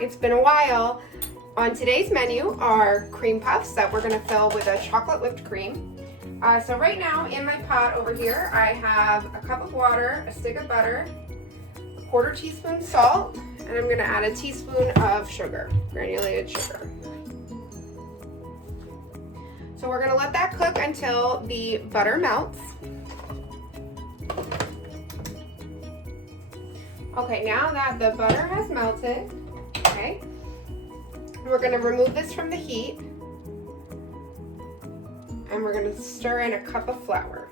back. It's been a while. On today's menu are cream puffs that we're gonna fill with a chocolate whipped cream. So right now in my pot over here, I have a cup of water, a stick of butter, a quarter teaspoon salt, and I'm gonna add a teaspoon of sugar, granulated sugar. So we're gonna let that cook until the butter melts. Okay, now that the butter has melted, okay, we're gonna remove this from the heat and we're gonna stir in a cup of flour.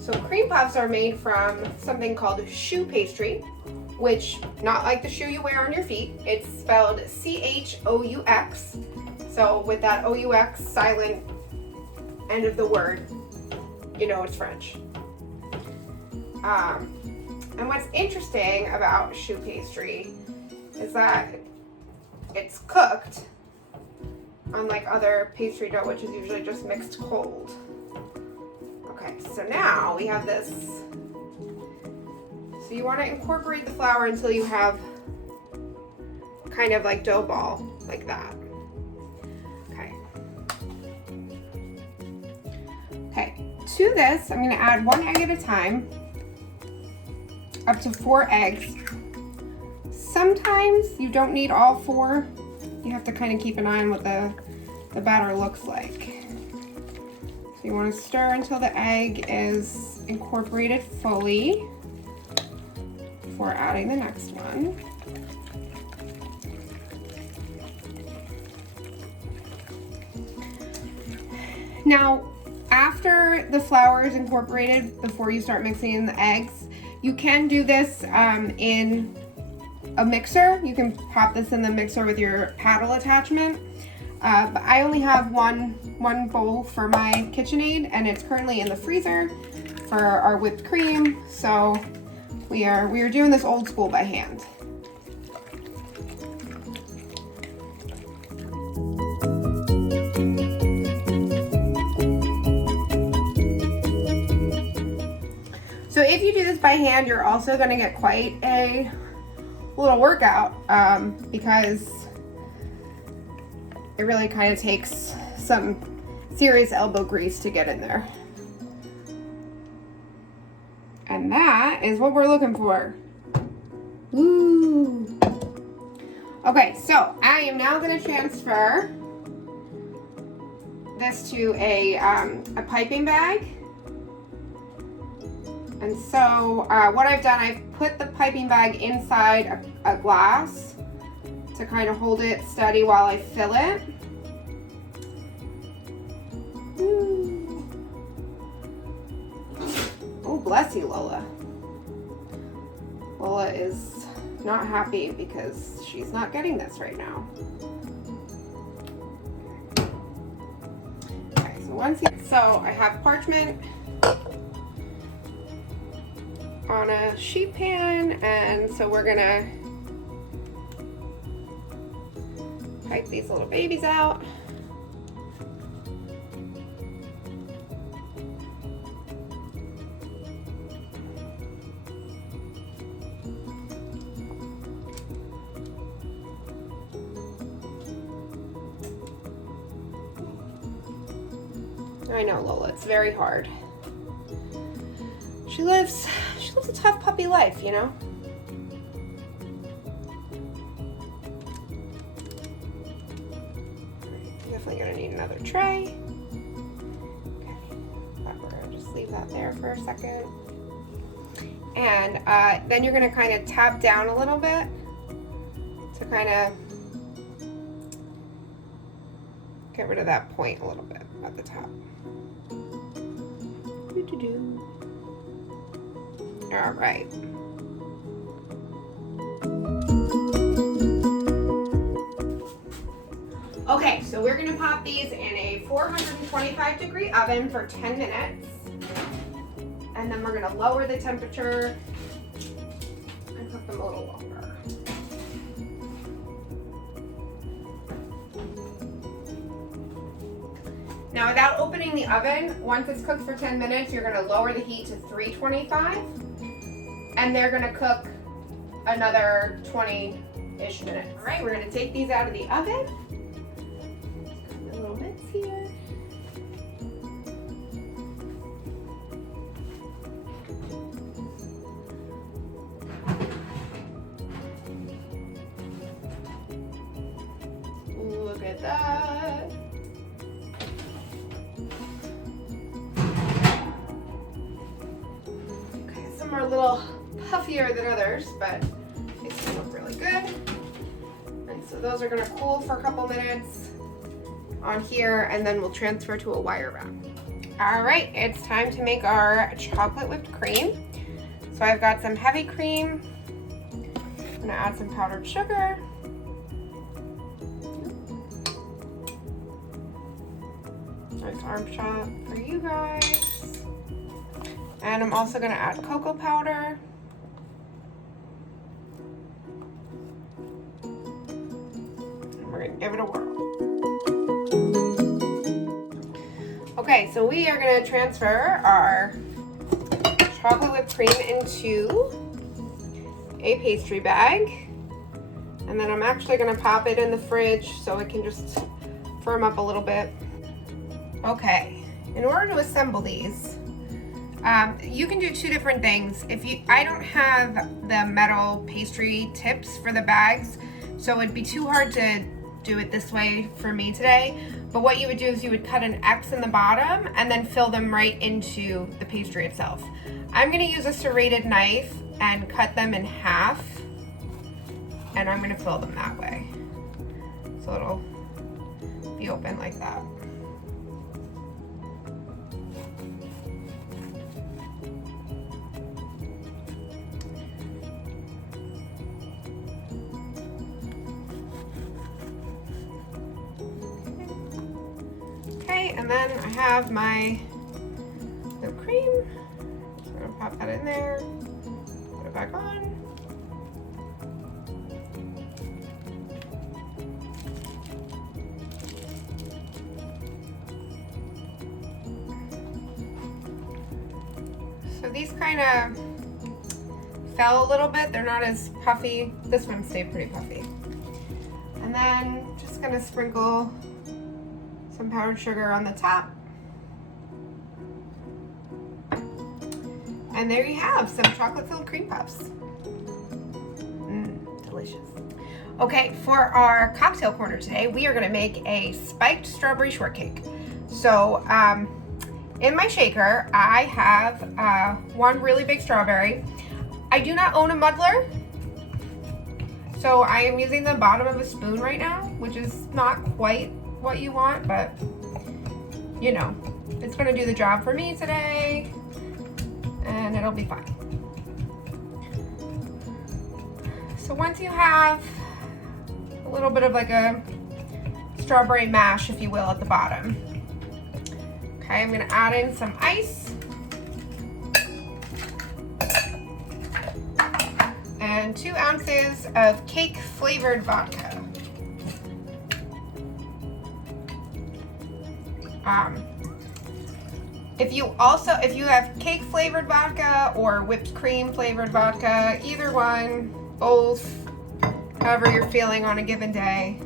So cream puffs are made from something called choux pastry, which, not like the shoe you wear on your feet, it's spelled C-H-O-U-X. So with that O-U-X silent end of the word, you know it's French. And what's interesting about choux pastry is that it's cooked, unlike other pastry dough, which is usually just mixed cold. Okay, so now we have this. So you want to incorporate the flour until you have kind of like dough ball, like that. Okay. Okay, to this, I'm going to add 1 egg at a time, up to 4 eggs. Sometimes you don't need all 4. You have to kind of keep an eye on what the batter looks like. So you want to stir until the egg is incorporated fully before adding the next one. Now, after the flour is incorporated, before you start mixing in the eggs, you can do this in a mixer. You can pop this in the mixer with your paddle attachment. But I only have one bowl for my KitchenAid, and it's currently in the freezer for our whipped cream. So we are doing this old school by hand. So if you do this by hand, you're also going to get quite a little workout because it really kind of takes some serious elbow grease to get in there. And that is what we're looking for. Ooh. Okay, so I am now going to transfer this to a piping bag. And so what I've done, I've put the piping bag inside a glass to kind of hold it steady while I fill it. Ooh. Oh, bless you, Lola. Lola is not happy because she's not getting this right now. Okay, so I have parchment on a sheet pan, and so we're gonna pipe these little babies out. I know, Lola, it's very hard. She lives a tough puppy life, you know? Definitely gonna need another tray. Okay, but we're gonna just leave that there for a second. And then you're gonna kind of tap down a little bit to kind of get rid of that point a little bit at the top. Doo-doo-doo. All right. Okay, so we're gonna pop these in a 425-degree oven for 10 minutes. And then we're gonna lower the temperature and cook them a little longer. Now, without opening the oven, once it's cooked for 10 minutes, you're gonna lower the heat to 325, and they're gonna cook another 20-ish minutes. All right, we're gonna take these out of the oven. A little mix here. Look at that. Okay, some are a little puffier than others, but they still look really good. And so those are gonna cool for a couple minutes on here, and then we'll transfer to a wire rack. All right, it's time to make our chocolate whipped cream. So I've got some heavy cream. I'm gonna add some powdered sugar. Nice arm shot for you guys. And I'm also gonna add cocoa powder. And we're gonna give it a whirl. Okay, so we are gonna transfer our chocolate whipped cream into a pastry bag. And then I'm actually gonna pop it in the fridge so it can just firm up a little bit. Okay, in order to assemble these, you can do two different things. I don't have the metal pastry tips for the bags, so it'd be too hard to do it this way for me today. But what you would do is you would cut an X in the bottom and then fill them right into the pastry itself. I'm gonna use a serrated knife and cut them in half, and I'm gonna fill them that way. So it'll be open like that. Okay, and then I have my whipped cream. So I'm gonna pop that in there, put it back on. So these kind of fell a little bit. They're not as puffy. This one stayed pretty puffy. And then just gonna sprinkle some powdered sugar on the top. And there you have some chocolate-filled cream puffs. Delicious. Okay, for our cocktail corner today, we are gonna make a spiked strawberry shortcake. So in my shaker, I have one really big strawberry. I do not own a muddler, so I am using the bottom of a spoon right now, which is not quite what you want, but you know, it's gonna do the job for me today, and it'll be fine. So once you have a little bit of like a strawberry mash, if you will, at the bottom, okay, I'm gonna add in some ice and 2 ounces of cake flavored vodka. If you have cake flavored vodka or whipped cream flavored vodka, either one, both, however you're feeling on a given day.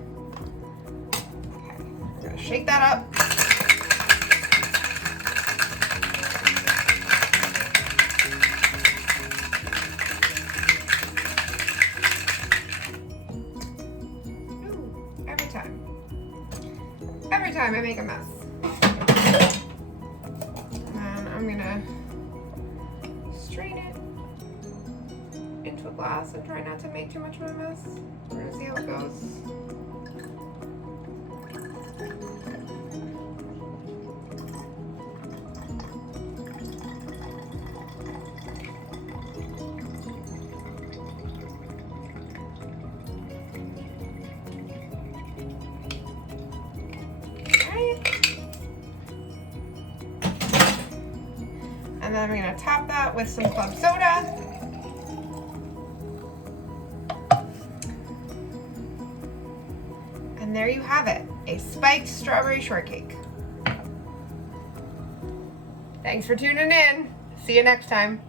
Okay, I'm gonna shake that up. Ooh, every time I make a mess. I'm gonna strain it into a glass and try not to make too much of a mess. We're gonna see how it goes. And then I'm gonna top that with some club soda. And there you have it, a spiked strawberry shortcake. Thanks for tuning in. See you next time.